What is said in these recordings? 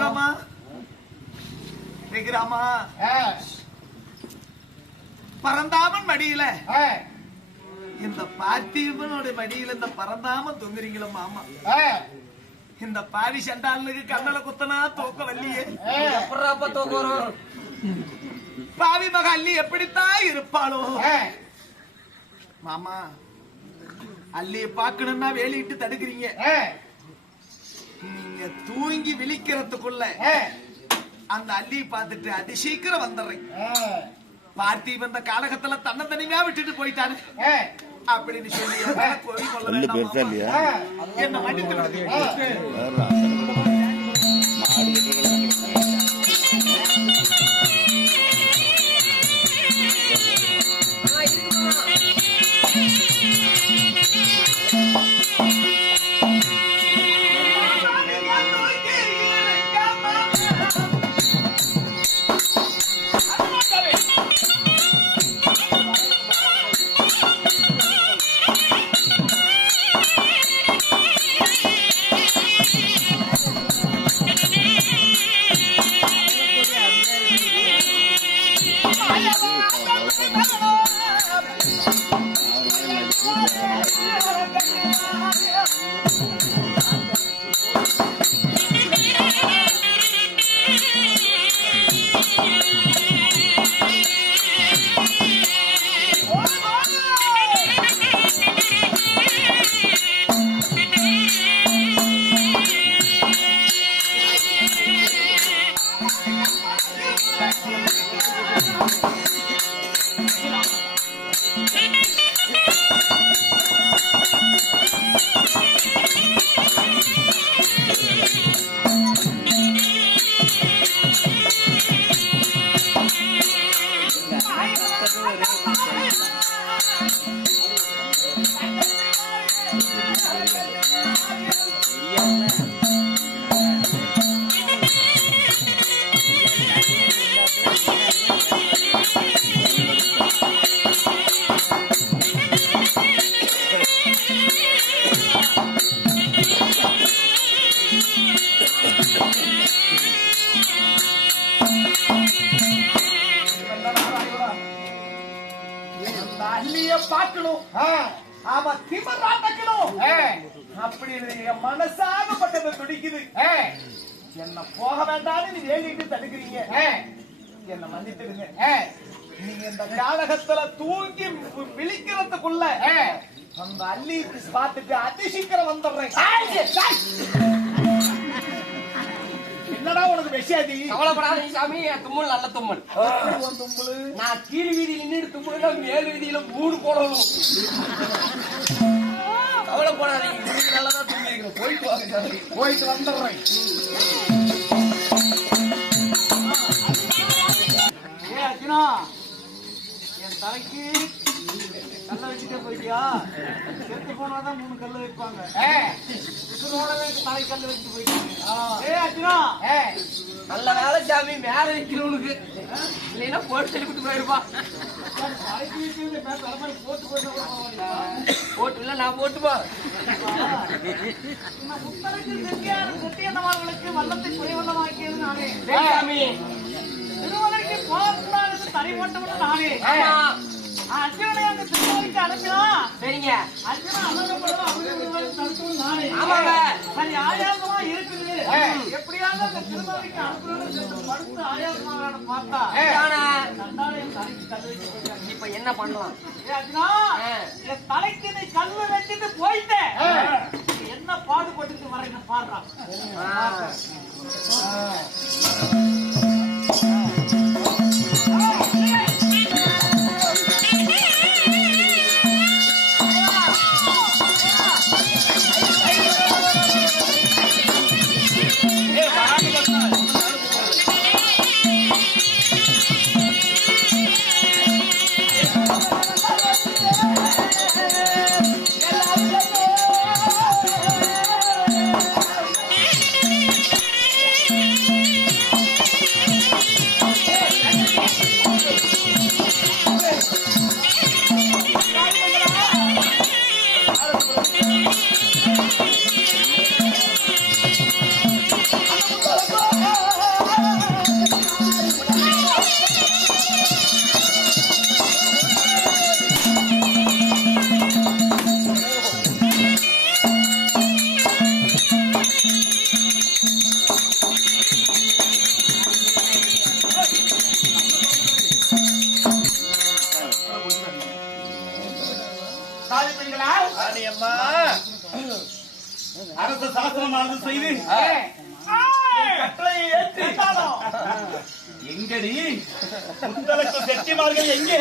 தூக்கமா நிகராமா பரந்தாமன் மடியில இந்த பார்த்திபனுடைய மடியில இந்த பரந்தாமன் தொங்குறீங்களா மாமா? இந்த பாவி சண்டாளுக்கு கண்ணல குத்தனா தூக்க வல்லியே எப்படாப்ப தூக்குறோம்? பாவி மக அள்ளி எப்படித்தான் இருப்பாளோ மாமா? அள்ளிய பாக்கணும்னா வேலிட்டு தடுக்கிறீங்க. நீங்க தூங்கி விழிக்கிறதுக்குள்ள அந்த அள்ளியை பார்த்துட்டு அதி சீக்கிரம் வந்துடுறேன். பார்த்திபன் இந்த காலகத்துல தன்னை தனிமையா விட்டுட்டு போயிட்டாரு அப்படின்னு சொல்லி கோயில் கொள்ள என்ன மன்னித்து பார்க்கணும். ஆமா திமராட்டக்கணும் அப்படின்னு மனசாகப்பட்டது துடிக்குது. என்ன போக வேண்டாம்னு நீ வேண்டிட்டு தடுக்கிறீங்க. என்ன மன்னித்துடுங்க. நீங்க இந்த காலகத்துல தூங்கி விழிக்கிறதுக்குள்ள அந்த அள்ளி பார்த்துட்டு அதிசீக்கிரம் வந்துடுறேன். என்னடா உனக்கு விஷயாதி? கவலைப்படாத சாமி, தும்மல் நல்ல தும்மல். நான் கீழ் வீதியில் நின்று தும்முனா மேல் வீதியில 3 போடணும். கவலைப்படாதீங்க, நல்லதா தும்பிக்கிறேன். போயிட்டு வாங்க, போயிட்டு வந்துடுறேன். என் தலைக்கு கல்ல வச்சுட்டே போயிட்டியா? செத்து போனாதான் 3 கல்லு வைப்பாங்க. தலை கல்லு வச்சுட்டு போயிட்டாங்க. நல்ல வேலை சாமி, மேல வைக்கிறவனுக்கு இல்லைன்னா போட்டு சொல்லிட்டு போயிருப்பான். போட்டு இல்ல நான் போட்டுப்பா. வல்லத்தை குறைவல்லமாக்கியது நானே சாமி. திருமலைக்கு போகக்கூடாது தடை போட்டவன் நானே. அர்ஜுனனை அந்த திருமலைக்கு அனுப்பினா சரிங்க. அர்ஜுனா அனுப்பப்படும் தடுத்தவன் நானே. ஆமாங்க. சரி, ஆயாசமா இருக்குது. எப்படியாவது அந்த திருமலைக்கு அனுப்பணும் படுத்து ஆயாசமான பார்த்தா கண்டாலையும் தலைக்கு கல்லு வச்சு. இப்ப என்ன பண்ணலாம்? அர்ஜுனா, என் தலைக்கு நீ கல்லு வச்சுட்டு போயிட்டேன். என்ன பாடுபட்டு வரேன்னு பாடுறான். சாதி பெண்களா அம்மா அரசு சாஸ்திரமானது செய்து கட்டளையை ஏற்று எங்கடி முத்தலக்கு செட்டிமார்கள் எங்கே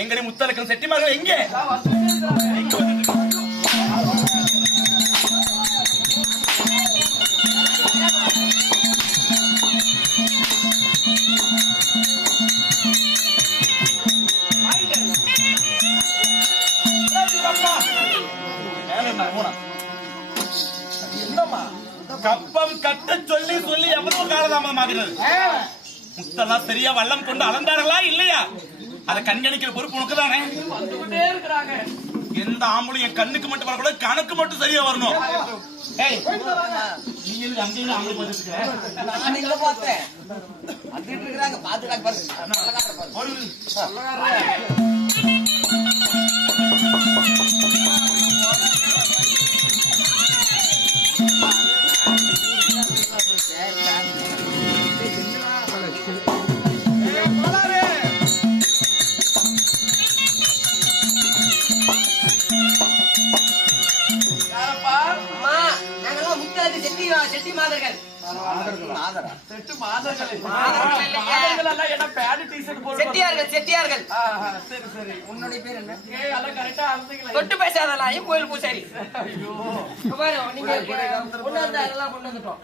எங்கடி முத்தலக்கு செட்டிமார்கள் எங்கே கப்பம் கட்ட சொல்லி சொல்லி எவ்வளவு காலதாமதமாகிறது முத்தெல்லாம் சரியா வல்லம் கொண்டு அளந்தார்களா இல்லையா அதை கண்காணிக்கிற பொறுப்பு உனக்கு தானே எந்த ஆம்பளும் என் கண்ணுக்கு மட்டும் வரக்கூடாது கணக்கு மட்டும் சரியா வரணும் செட்டி மாதர்கள் செட்டியார்கள் உன்னுடைய பேர் என்ன தொட்டு பேசாதலாம் கோயில் பூசாரி நீங்க கொண்டு வந்துட்டோம்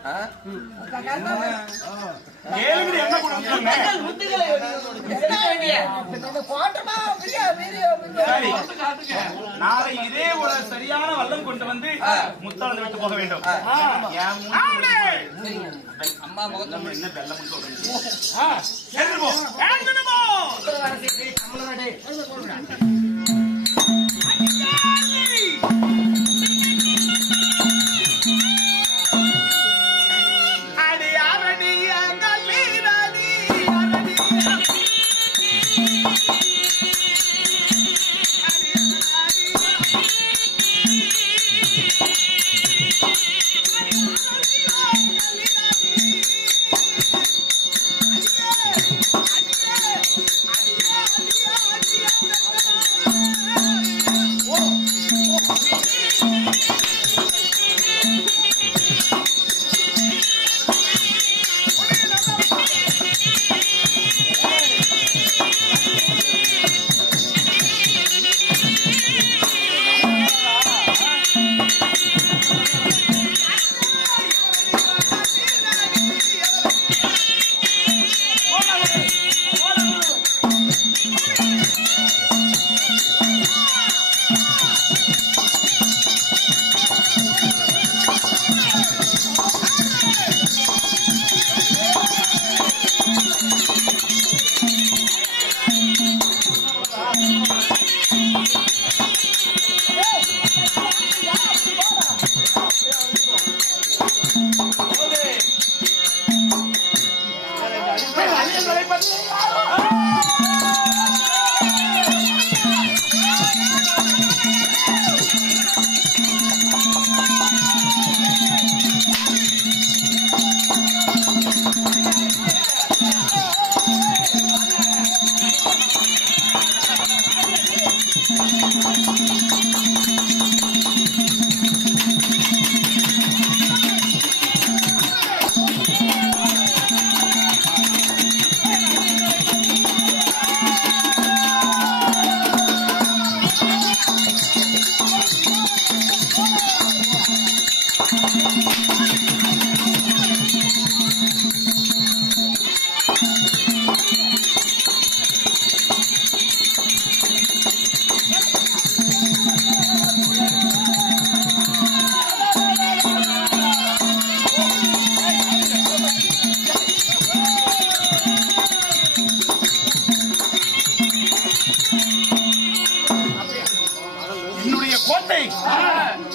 நாளை இதே ஒரு சரியான வல்லம் கொண்டு வந்து முத்தாளந்து விட்டு போக வேண்டும் அம்மா முகத்தம் என்ன வெள்ளம் சொல்றீங்க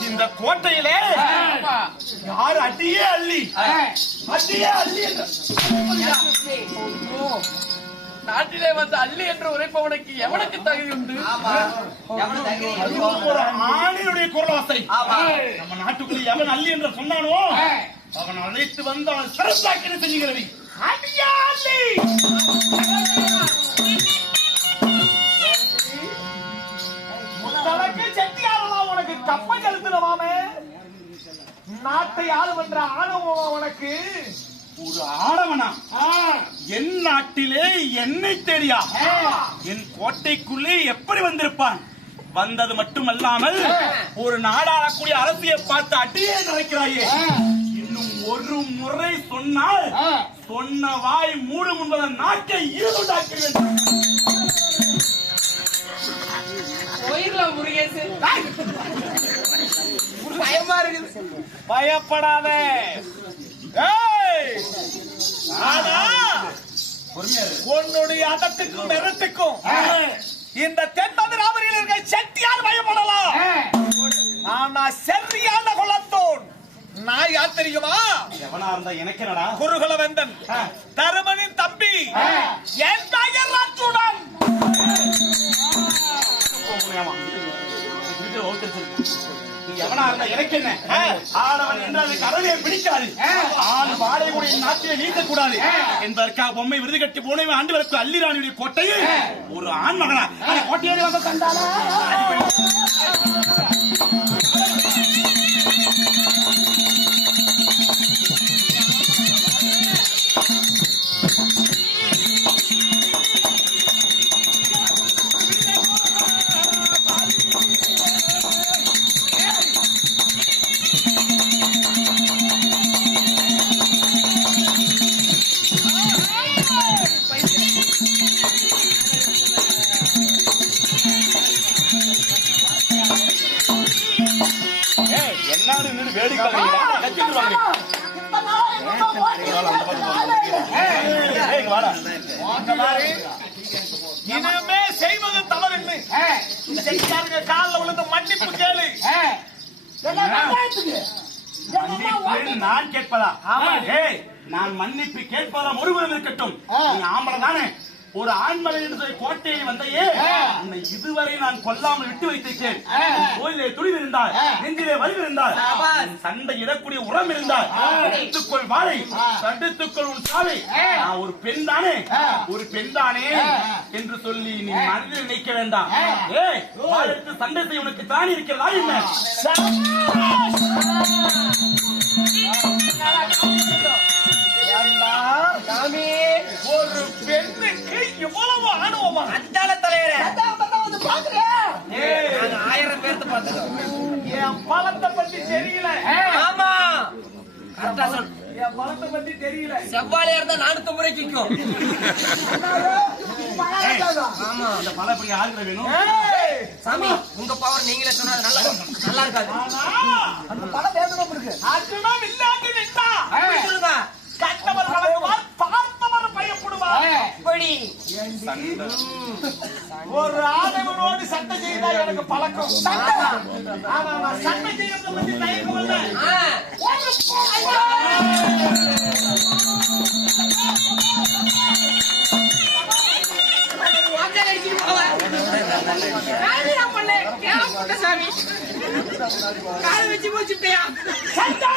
இந்த கோட்டையிலே யார் அடியே அள்ளி நாட்டிலே வந்து அள்ளி என்று உரைப்பவனுக்கு எவனுக்கு தகுதி உண்டு? ஒரு ஆணினுடைய குரல் வாசை. நம்ம நாட்டுக்குள்ள எவன் அள்ளி என்று சொன்னானோ அவன் அழைத்து வந்து அவன் சிறந்தாக்கின செஞ்சுகிறவி அடியாளி முத்தலக்கு செட்டியாரெல்லாம் உனக்கு கப்பை கழுத்துனவாமே நாட்டை ஆளுமன்ற ஆணவமா உனக்கு ஒரு ஆடவனா என் நாட்டிலே என்னை தெரியா என் கோட்டைக்குள்ளே எப்படி வந்திருப்பான்? வந்தது மட்டுமல்லாமல் ஒரு நாடாளக்கூடிய அரசியை பார்த்து அடியே நினைக்கிறாயே. இன்னும் ஒரு முறை சொன்னால் சொன்ன வாய் மூடு முன்பத நாட்டை ஈடுண்டாக்கிறேன். முருகேசு பயமா இருக்குது. பயப்படாத. உன்னுடைய அதத்துக்கும் நிறத்துக்கும் இந்த தென்மதுராவரியில் இருக்க செட்டியார் பயப்படலாம். ஆனா சரியான குலத்தோன் நான் யார் தெரியுமா? எவனா இருந்தா எனக்கு என்னடா? குருகுலவேந்தன் தருமனின் தம்பி என் தாயர் ராஜுடன். எவனா இருந்தா எனக்கு என்ன? ஆடவன் என்றால் கதவையை பிடிக்காது. ஆள் வாழையுடைய நாட்டிலே நீட்டக்கூடாது என்பதற்காக பொம்மை விருது கட்டி போனவன் ஆண்டு வரைக்கும் அல்லிராணியுடைய கோட்டையில் ஒரு ஆண் மகனா கோட்டையோடு வந்து தந்தானா? இனிமே செய்வது தவறு. காலில் விழுந்து மன்னிப்பு கேளு. நான் கேட்பதா? நான் மன்னிப்பு கேட்பதா? ஒருவரும் இருக்கட்டும். நீ ஆம்பளை தானே? ஒரு ஆண்மலை என்று கோட்டையில் வந்தையே, உன்னை இதுவரை நான் கொல்லாமல் விட்டு வைத்திருக்கேன். கோயிலே துணிவு இருந்தால், நெஞ்சிலே வலிவு இருந்தால், சண்டை இடக்கூடிய உரம் இருந்தால், எடுத்துக்கொள் வாழை, தடுத்துக்கொள் உன் சாலை. நான் ஒரு பெண் தானே, ஒரு பெண் தானே என்று சொல்லி நீ மனதில் நினைக்க வேண்டாம். வாழத்து சண்டை செய்ய உனக்கு தானே இருக்கிறதா என்ன? ஒரு பெண்ணுக்கு இவ்வளவு ஆணவமா? அந்தால தலைவரே நாங்க 1000 பேர்த்து பார்த்துக்கோம். என் பலத்தை பத்தி தெரியல. ஆமா கரெக்டா சொல். என் பலத்தை பத்தி தெரியல. செவ்வாழையா இருந்தா 400 முறை கிக்கும். ஆமா அந்த பல இப்படி ஆளுங்க வேணும். சாமி உங்க பவர் நீங்களே சொன்னா நல்லா இருக்காது. அந்த பலம் வேதனை இருக்கு. அதுனா இல்லாட்டி நின்றா சொல்லுங்க. கட்டவர் வழங்குவார், பார்த்தவர் பயப்படுவார். அப்படி ஒரு ஆடவனோடு சண்டை செய்தா எனக்கு பழக்கம். ஆனா நான் சண்டை செய்யறத பத்தி தயக்கம் இல்லை. சாமி கால் வச்சு போச்சுட்டியா? சட்டை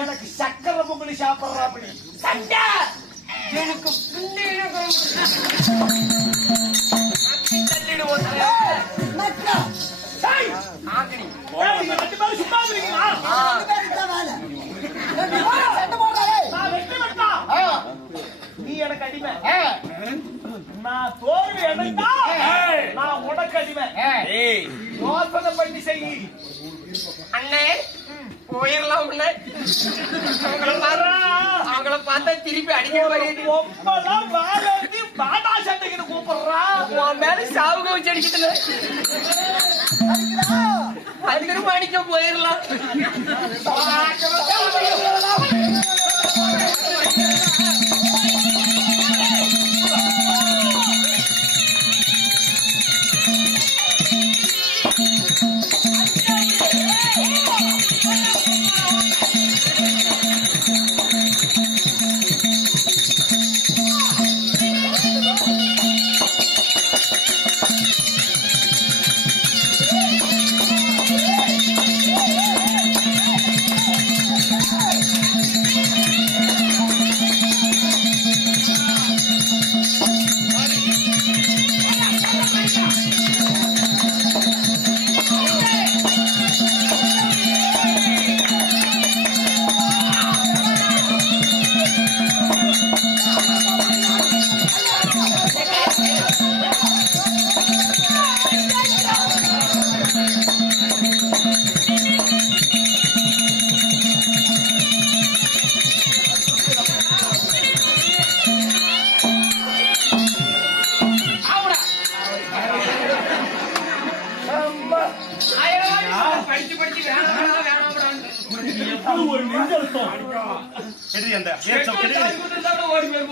எனக்கு சக்கரை பொங்கல் சாப்பிடுறா. அப்படி சண்டை எனக்கு நீ எனக்கு அடிமை, நான் தோல்வி அடைந்தா நான் உனக்கு அடிமை. யோசனை பண்ணி செய். அண்ணே போயிடலாம். அவங்கள பார்த்தா திருப்பி அடிக்கிற மாதிரி பாடா சண்டைக்கு கூப்பிடுறா. உன் மேல சாவுக வச்சு அடிச்சுட்டு திரும்ப அடிக்க போயிடலாம். எப்படி ஒரு நெஞ்சழுத்தம் எதிரி அந்த ஏற்றம் எதிரி ஓடி போய்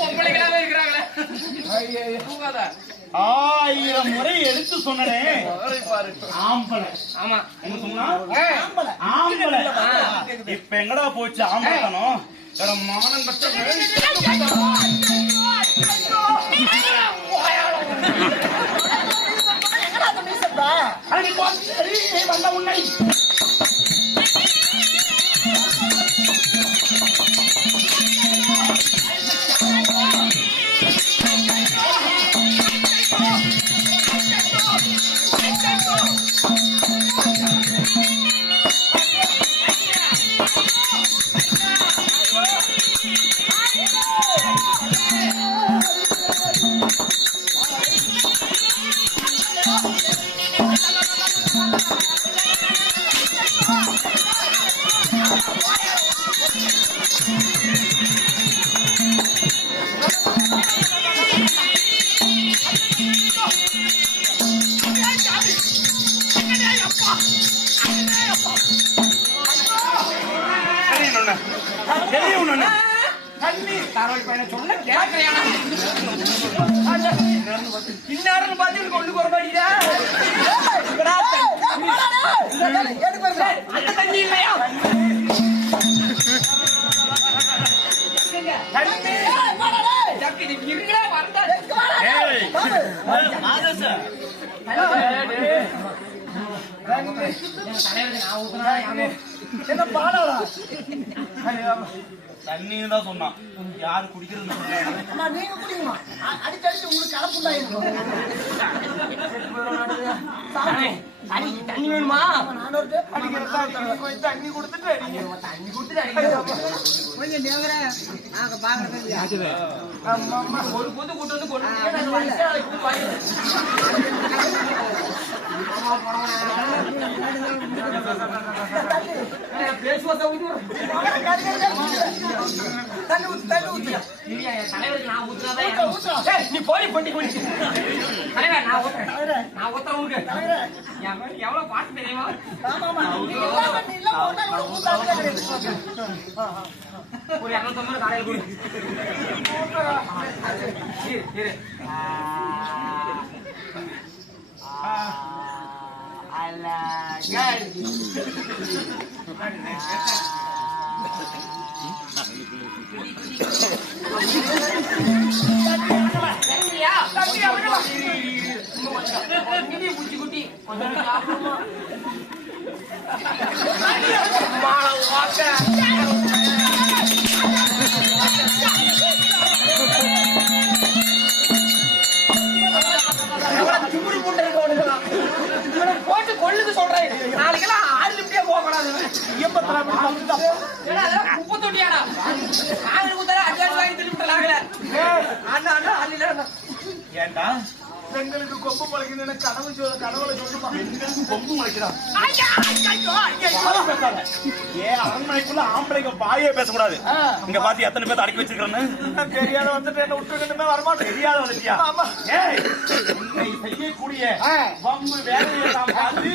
பொம்பளைகளாவே இருக்கிறாங்களே. தூங்காத. 1000 முறை எடுத்து சொன்னனே ஆம்பளை. ஆமா என்ன சொன்னா ஆம்பளை. இப்ப எங்கடா போச்சு ஆம்பளத்தனம்? வேற மானம் கட்ட வந்த உன்னை இன்னாருன்னு பார்த்து கொண்டு போற மாட்டீங்களா? அந்த தண்ணி இல்லையா? என்ன பாடாதா? தண்ணின்னு தான் சொன்னான். யாரு குடிக்கிறது நீங்க குடிக்குமா? அடிக்கடிச்சு உங்களுக்கு கலப்புண்டாயிருக்கும். தண்ணி வேணுமா? தண்ணி கொடுத்துட்டு தண்ணி கொடுத்துட்டு ஒரு பொது கூட்டு வந்து கொண்டு தலைவருக்கு நான் ஊத்துறதா? நீ போய் பண்ணி குடிச்சு தலைவர் நான் ஊத்துறேன். நான் ஊத்துறேன் உனக்கு. எவ்வளவு பாட்டு தெரியுமா? ஒரு 250 காலையில் கொடு. குட்டி குட்டி போட்டு கொள்ளுக்கு சொல்றேன். நாளைக்கெல்லாம் 6 லிப்டே போக கூடாது. குப்பை தொட்டியாடா அட்வான்ஸ் வாங்கி திருப்பி ஆகல. அண்ணா அண்ணா அல்ல ஏண்டா பெண்களுக்கு கொம்பு முளைக்குதுன்னு கனவுல சொல்லுமா? பெண்களுக்கு கொம்பு முளைக்குதா? ஏன் அரண்மனைக்குள்ள ஆம்பளைங்க வாயே பேசக்கூடாது? இங்க பாத்து எத்தனை பேர் அடக்கி வச்சிருக்கிறேன்னு தெரியாத வந்துட்டு என்ன விட்டுக்கிட்டுமே வரமாட்டேன். தெரியாத வந்துட்டியா? ஏய் உன்னை செய்யக்கூடிய வம்பு வேலையை நான் பார்த்து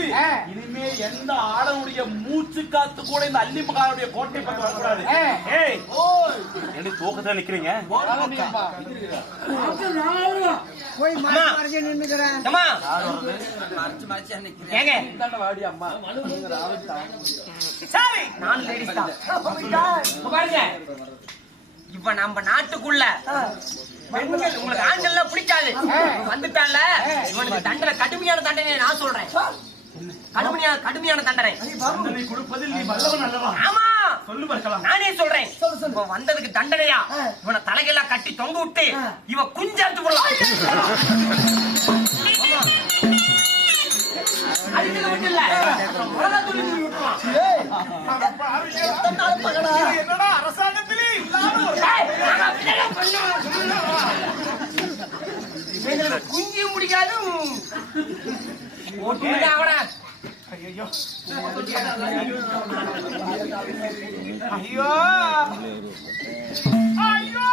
இனிமே எந்த ஆடனுடைய மூச்சு காத்து கூட இந்த அள்ளி மகானுடைய கோட்டை பக்கம் வரக்கூடாது. ஏய் என்ன தூக்கத்துல நிக்கிறீங்க? போய் இப்ப நம்ம நாட்டுக்குள்ள பெண்கள் உங்களுக்கு ஆண்கள் பிடிக்காது வந்துட்டால இவனுக்கு தண்டனை கடுமையான தண்டனை நான் சொல்றேன். கடுமையான தண்டனை கொடுப்பதில் நீ வல்லவன் அல்லவா? ஆமா சொல்லு பார்க்கலாம். நானே சொல்றேன். இப்ப வந்ததுக்கு தண்டனையா இவனை தலைகெல்லாம் கட்டி தொங்க விட்டு இவ குஞ்சாத்து போடலாம். என்னடா அரசாங்கத்திலே குஞ்சியும் முடிக்காது அவன. ஐயோ ஐயோ ஐயோ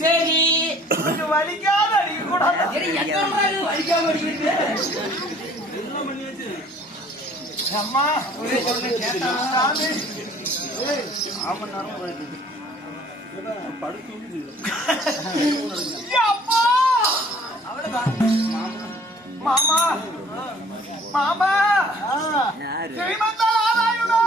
சரி வலிக்காத அடிக்க கூடாது. வலிக்காம அடிக்கிறது அம்மா மாமா மாமா ஸ்ரீமந்த நாராயணா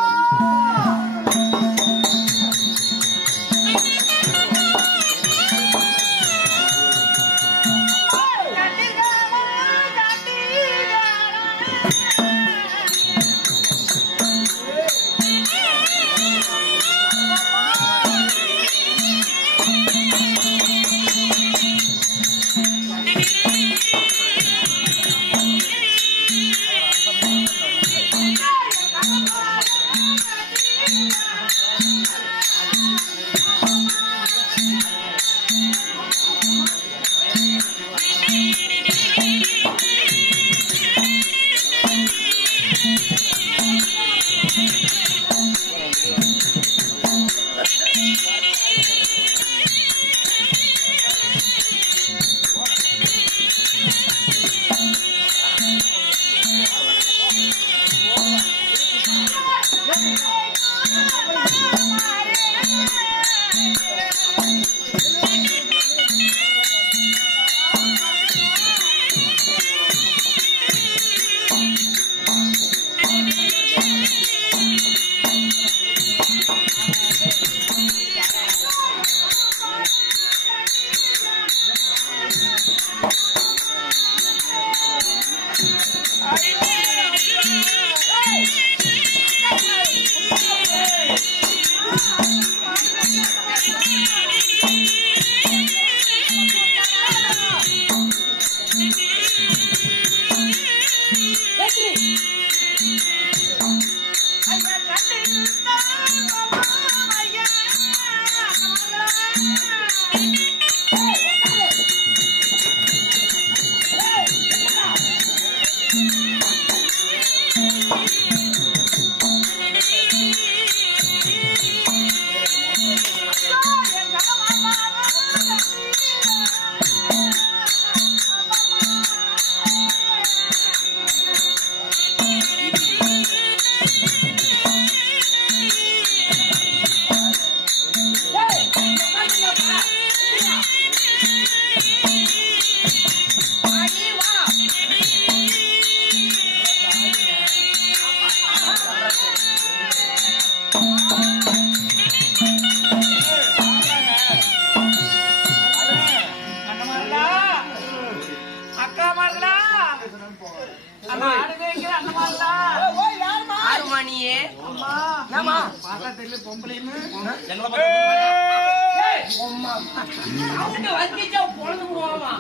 ஆமா பார்த்தா தெரியல பொம்பளைன்னு. எங்களை பார்த்தா அவங்க வந்திச்சா பொழுது போடுவாமா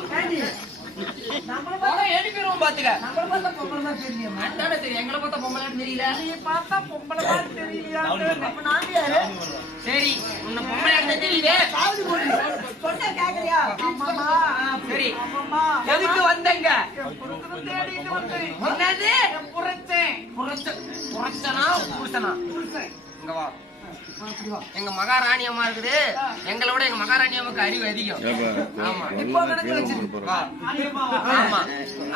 நம்மள பார்த்தா எடுப்பிடுவோம் பாத்துக்க. நம்மள பார்த்தா பொம்பளை தான் தெரியும். அதானே தெரியும். எங்களை பார்த்தா பொம்பளைன்னு தெரியல. நீ பார்த்தா பொம்பளை மாதிரி தெரியலையா? அப்ப நான் யாரு? சரி உன்னை பொம்பளையாட்ட தெரியுதே. சொன்ன கேக்குறியா? ஆமாமா. சரி ஆமாமா. எதுக்கு வந்தங்க? என் புருஷனை தேடிட்டு வந்தேன். என்னது? என் புருஷன். புரட்சனா புருஷனா? புருஷன். இங்க வா. எங்க மகாராணி அம்மா இருக்குது. எங்களை விட எங்க மகாராணி அம்மாக்கு அறிவு அதிகம். ஆமா இப்போ கணக்கு வச்சு. வா. அடியம்மாவா? ஆமா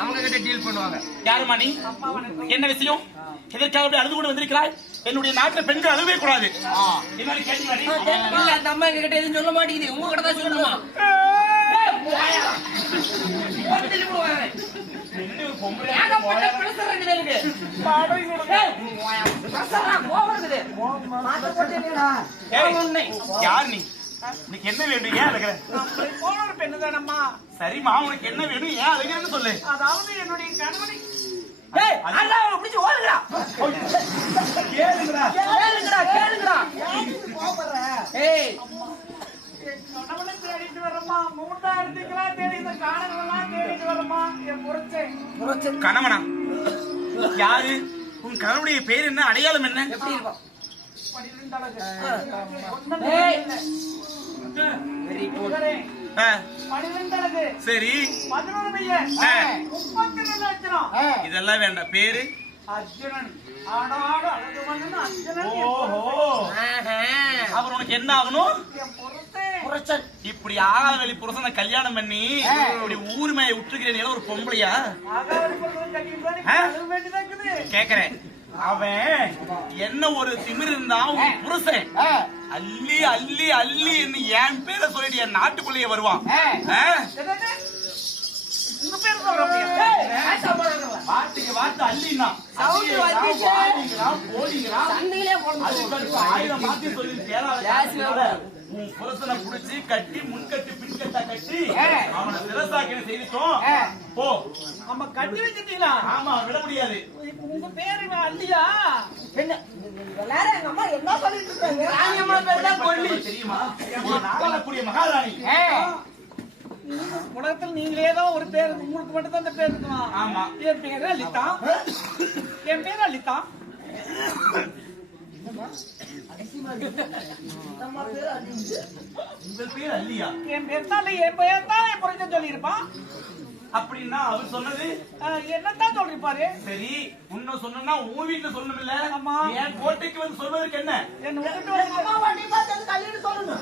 அவங்க கிட்ட டீல் பண்ணுவாங்க. யாருமா நீ? என்ன விஷயம்? எதற்காக அப்படி அழுது கொண்டு வந்திருக்கிறாய்? என்னுடைய நாட்டுல பெண்கள் அழுவே கூடாது. என்னன்னு கேட்டீங்களா நீ? இல்ல அந்த அம்மா எங்க கிட்ட எதுவும் சொல்ல மாட்டேங்குது. உங்க கிட்ட தான் சொல்லணுமா? ஏகப்பட்ட பிரஷர் இருக்குது எனக்கு. பிரஷரா கோவம் இருக்குது. மாத்த போட்டேனேடா. ஏய், யார் நீ? உனக்கு என்ன வேணும்? ஏன் அழுகிற? நம்மளை போல ஒரு பெண்ணு தானம்மா. சரிம்மா, உனக்கு என்ன வேணும்? ஏன் அழுகிறன்னு சொல்லு. அதாவது என்னுடைய கணவனை ஏய் அண்ணா அவனை பிடிச்சு ஓடுங்கடா. கேளுங்கடா. கேளுங்கடா. போறேன். ஏய் என் கணவனை தேடிட்டு வரமா. 3000 தேடி இந்த காணவெல்லாம் தேடிட்டு வரமா. என் புருஷன். கணவனா? யாரு? உன் கணவனுடைய பேர் என்ன? அடையாளம் என்ன? எப்படி இருக்கும்? 12 அழகு. ஏய். Very good. 12 அழகு. சரி 11 பையன். 32 லட்சம். இதெல்லாம் வேண்டாம். பேரு? அர்ஜுனன். ஆடாடு அழகு மன்னன் அர்ஜுனன். ஓஹோ, ஆஹா. அவர் உனக்கு என்ன ஆகணும்? என் புருஷன். புரட்சன். இப்படி ஆகாத வெளி புருஷனை கல்யாணம் பண்ணி இப்படி ஊர்மையை விட்டுருக்கிறேன். ஒரு பொம்பளையா? ஆகாத புருஷன் கட்டிட்டு ஆ? அழுக வேண்டியதா இருக்குது. கேக்குறேன். அவன் என்ன ஒரு திமிர் இருந்தா உன் புருஷன் அள்ளி அள்ளி அள்ளி என் பேரை சொல்லிட்டு என் நாட்டுக்குள்ளேயே வருவான். என்னது? உங்க பேர் சொல்றீங்க. வார்த்தைக்கு வார்த்தை அள்ளினா சவுண்ட் வந்துச்சு. போடிங்களா சண்டையிலே போடுறது. அதுக்கு 1000 வார்த்தை சொல்லி தேடாத. உன் புருஷனை புடிச்சு கட்டி முன்கட்டி பின்கட்டா கட்டி அவனை சிரசாக்கின செய்திட்டோம். போ. நம்ம கட்டி வச்சிட்டீங்களா? ஆமா, விட முடியாது. உங்க பேரு அல்லியா? என்ன எங்க அம்மா என்ன சொல்லிட்டு இருக்காங்க? ராணி அம்மா பேர் தான் கொல்லி. தெரியுமா? நாகலக்கூடிய மகாராணி. உலகத்தில் நீங்களே தான் ஒரு பேர், உங்களுக்கு மட்டும் தான் அந்த பேர் இருக்குமா? ஆமா. என் பேரு அலிதா. என் பேரு அலிதா. உங்கள் பேர் அல்லியா? என் பேர் தான் என் பெயர் தான் என் புரிஞ்சு சொல்லியிருப்பான். அப்படின்னா அவர் சொன்னது என்னத்தான் சொல்லிருப்பாரு? சரி. உன்ன சொன்னா உன் வீட்டுல சொல்லணும் இல்ல? ஆமா. என் கோட்டைக்கு வந்து சொல்வதற்கு என்ன? என்ன விட்டுட்டு வந்து வண்டி பார்த்தது கல்யாணம் சொல்லணும்.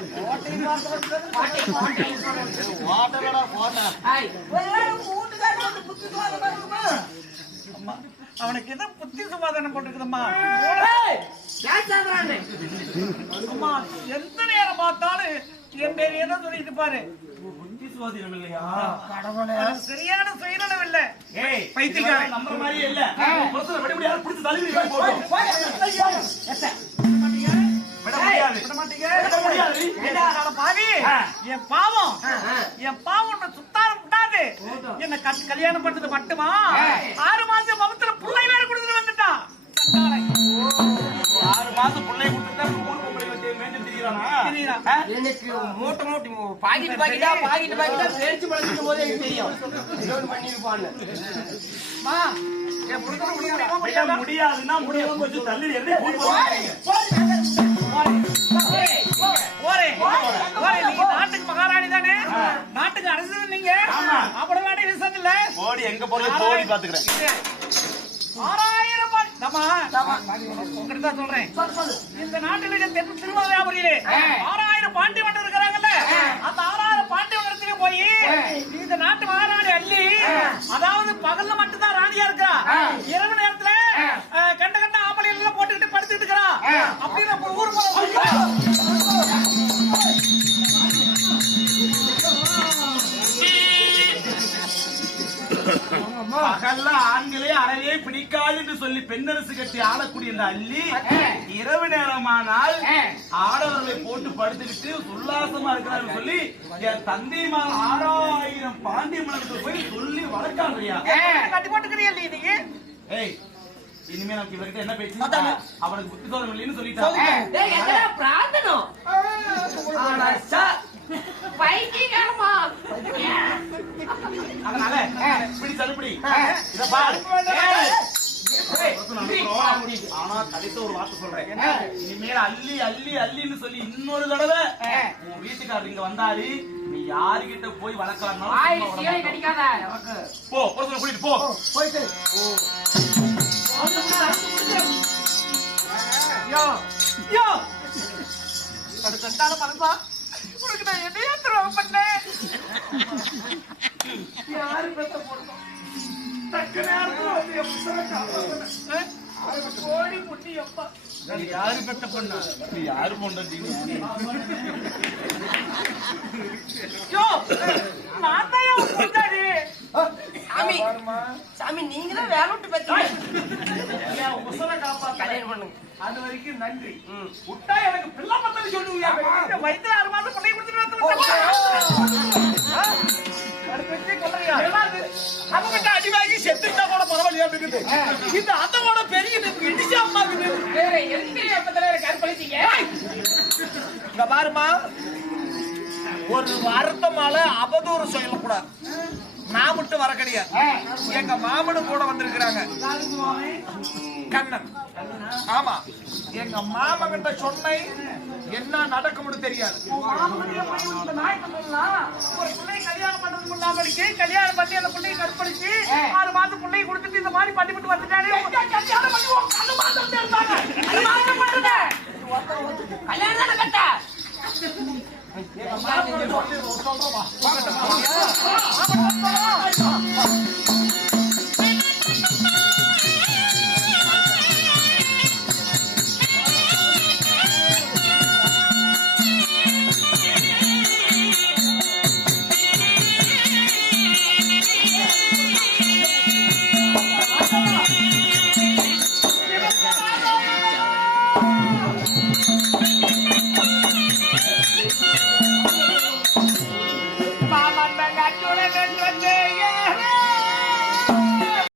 ஹாய் வீட்டுக்காரர் வந்து புத்தி சொல்ல பாருமா. அவனுக்கு என்ன புத்தி சமாதானம் போட்டுருக்குதம்மா. ஏய் யார் சாதறானே? அம்மா எந்த நேரம் பார்த்தாலும் என் பேர் என்ன சொல்லிட்டு பாரு. புத்தி சுவாதீனம் இல்லையா? அது சரியான சுயநலம் இல்ல. ஏய், பைத்தியக்காரன். நம்புற மாதிரியே இல்ல. புருஷனை விட முடியாது. பிடிச்சு தள்ளி போடும். விட முடியாது. விட மாட்டீங்க. விட முடியாது. என்னடா பாவி? என் பாவம் உன்னை சுத்தாரம் விட்டாது. என்ன கல்யாணம் பண்ணது மட்டுமா 6 மாசம் மமத்துல புள்ளை வேற கொடுத்துட்டு வந்துட்டான். 6 மாசம் பிள்ளை கொடுத்துட்டா ஊர் பொம்பளை வச்சு மேஞ்சு திரியறானா? எனக்கு மூட்டை பாக்கெட் பாக்கெட்டா தெரிச்சு பழச்சிக்கும் போது எனக்கு தெரியும் ஏதோ பண்ணிருப்பான்னு. அம்மா என் புருஷனை விட முடியுமா? விட முடியாதுன்னா முடியாது. கொஞ்சம் தள்ளி இருந்து ஊர் போறீங்க. நீ நாட்டுக்கு மகாராணி தானே? நாட்டுக்கு அரசு நீங்க. அப்புறம் வேண்டிய விஷயம் இல்ல. ஓடி எங்க போறது தோடி பாத்துக்கிறேன். 6000 உங்ககிட்ட தான் சொல்றேன். இந்த நாட்டில் திருவாதிரையிலே 6000 பாண்டி மன்னர் இருக்கிறாங்கல்ல. அந்த 6000 பாண்டி மன்னத்துக்கு போய் இந்த நாட்டு மகாராணி அள்ளி, அதாவது பகல்ல மட்டும்தான் ராணியா இருக்கா, இரவு நேரத்துல கண்ட கண்ட ஆம்பளை எல்லாம் போட்டுக்கிட்டு படுத்துட்டு இருக்கிறா. அப்படின்னு ஊர் பகல்ல ஆண்களே அறவே பிடிக்காது என்று சொல்லி பெண்ணரசு கட்டி ஆளக்கூடிய இந்த அள்ளி இரவு நேரமானால் ஆடவர்களை போட்டு படுத்துக்கிட்டு உல்லாசமா இருக்கிறாரு சொல்லி என் தந்தைமார் 6000 பாண்டிய மன்னருக்கு போய் சொல்லி வளர்க்காங்கய்யா. கட்டி போட்டுக்கிறியா நீ? ஏய், இனிமே நமக்கு இவர்கிட்ட என்ன பேச்சு? அதானே. அவனுக்கு புத்தி சோதனை இல்லைன்னு சொல்லிட்டாங்க. டேய் எங்கடா பிரார்த்தனம்? ஆனா சார் பைத்தியக்காரமா. அதனால இப்படி தள்ளுபடி இத பாரு. ஆனா கடைசி ஒரு வார்த்தை சொல்றேன். இனிமேல் அள்ளி அள்ளி அள்ளின்னு சொல்லி இன்னொரு தடவை உன் வீட்டுக்காரர் இங்க வந்தாரு, நீ யாருகிட்ட போய் வளர்க்கலாம் கடிக்காத போ சொல்ல கூட்டிட்டு போ. போயிட்டு மனசா உனக்கு நான் என்னையா துரோகம் பண்ணேன்? யாரு பெத்த போட்டோம் தக்க நேரத்துல வந்து என் புத்தகத்தை காப்பாத்தினேன். கோடி முட்டி எப்பா யாரு பெத்த பொண்ணா? நீ யாரு பொண்ணு? சாமி சாமி நீங்க தான் வேலை விட்டு பெத்தீங்க. கல்யாணம் பண்ணுங்க. அது வரைக்கும் நன்றி. விட்டா எனக்கு பிள்ளை பத்தல சொல்லுவியா? வயிற்றுல 6 மாசம் பிள்ளை கொடுத்துட்டு அவங்க அடி வாங்கி செத்துட்டா கூட பரவாயில்லையா இருக்குது. இந்த அதோட பெரிய இடிச்சா அம்மாக்குது. வேற எதுக்கு எப்பத்துல கற்பழிச்சீங்க? இங்க பாருமா, ஒரு வார்த்தைமால அவதூறு சொல்லக்கூடாது. நான் மட்டும் வர கிடையாது, எங்க மாமனும் கூட வந்திருக்கிறாங்க. கண்ணன். ஆமா, எங்க மாமகிட்ட சொன்ன என்ன நடக்கும்னு தெரியாது. கல்யாணம் பண்றதுக்கு முன்னாடி கல்யாணம் பண்ணி அந்த பிள்ளையை கற்பழிச்சு 6 மாசம் பிள்ளையை கொடுத்துட்டு இந்த மாதிரி